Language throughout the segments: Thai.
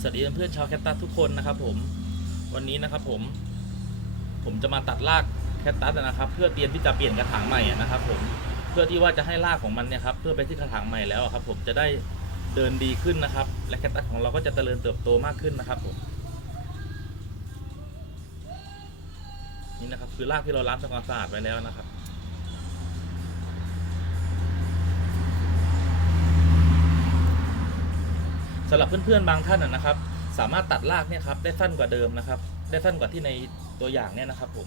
สวัสดีเพื่อนๆชาวแคตตัสทุกคนนะครับผมวันนี้นะครับผม ผมจะมาตัดรากแคตตัสนะครับ เพื่อเตรียมที่จะเปลี่ยนกระถางใหม่นะครับ ผมเพื่อที่ว่าจะให้รากของมันเนี่ยครับเพื่อไปที่กระถางใหม่แล้วครับ ผมจะได้เดินดีขึ้นนะครับ และแคตตัสของเราก็จะเจริญเติบโตมากขึ้นนะครับผมนี่นะครับคือรากที่เราล้างทำความสะอาดไว้แล้วนะครับ สำหรับเพื่อนๆบางท่านนะครับ สามารถตัดรากเนี่ยครับได้สั้นกว่าเดิมนะครับ ได้สั้นกว่าที่ในตัวอย่างเนี่ยนะครับผม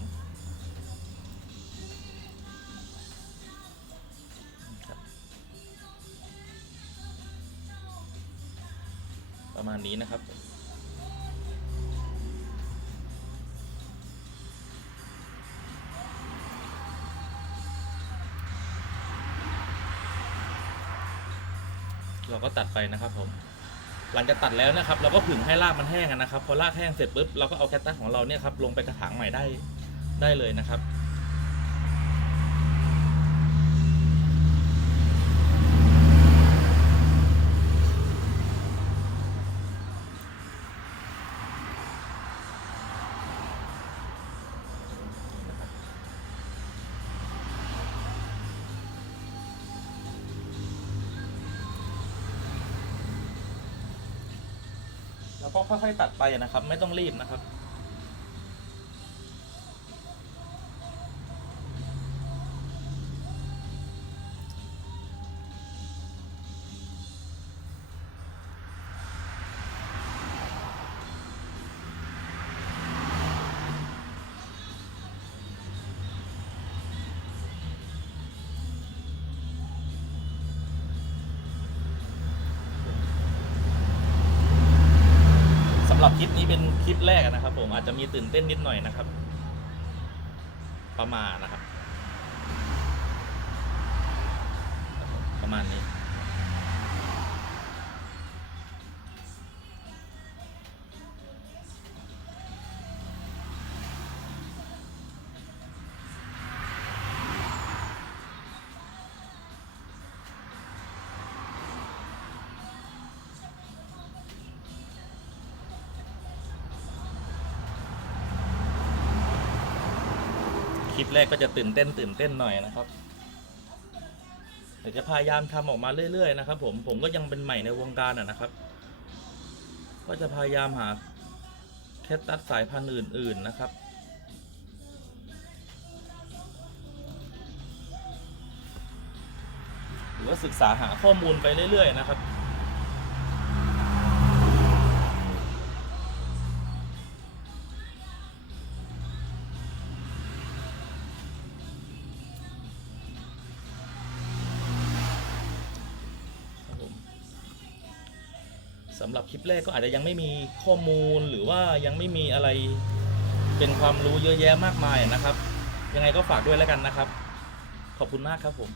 ประมาณนี้นะครับ เราก็ตัดไปนะครับผม หลังจากตัดแล้วนะครับเราก็ผึ่งให้รากมันแห้งนะครับ พอรากแห้งเสร็จปุ๊บเราก็เอาแคตตัสของเราเนี่ยครับลงไปกระถางใหม่ได้ได้เลยนะครับ แล้วก็ค่อยๆตัดไปนะครับ ไม่ต้องรีบนะครับ คลิปนี้เป็นคลิปแรกนะครับ ผมอาจจะมีตื่นเต้นนิดหน่อยนะครับ ประมาณนะครับ ประมาณนี้ คลิปแรกก็จะตื่นเต้นตื่นเต้นหน่อยนะครับเดี๋ยวจะพยายามทำออกมาเรื่อยๆนะครับ ผมผมก็ยังเป็นใหม่ในวงการอะนะครับ ก็จะพยายามหาแคตตัสสายพันธุ์อื่น ๆนะครับ หรือว่าศึกษาหาข้อมูลไปเรื่อยๆนะครับ สำหรับคลิปแรกก็อาจจะยังไม่มีข้อมูลหรือว่ายังไม่มีอะไรเป็นความรู้เยอะแยะมากมายนะครับ ยังไงก็ฝากด้วยแล้วกันนะครับ ขอบคุณมากครับผม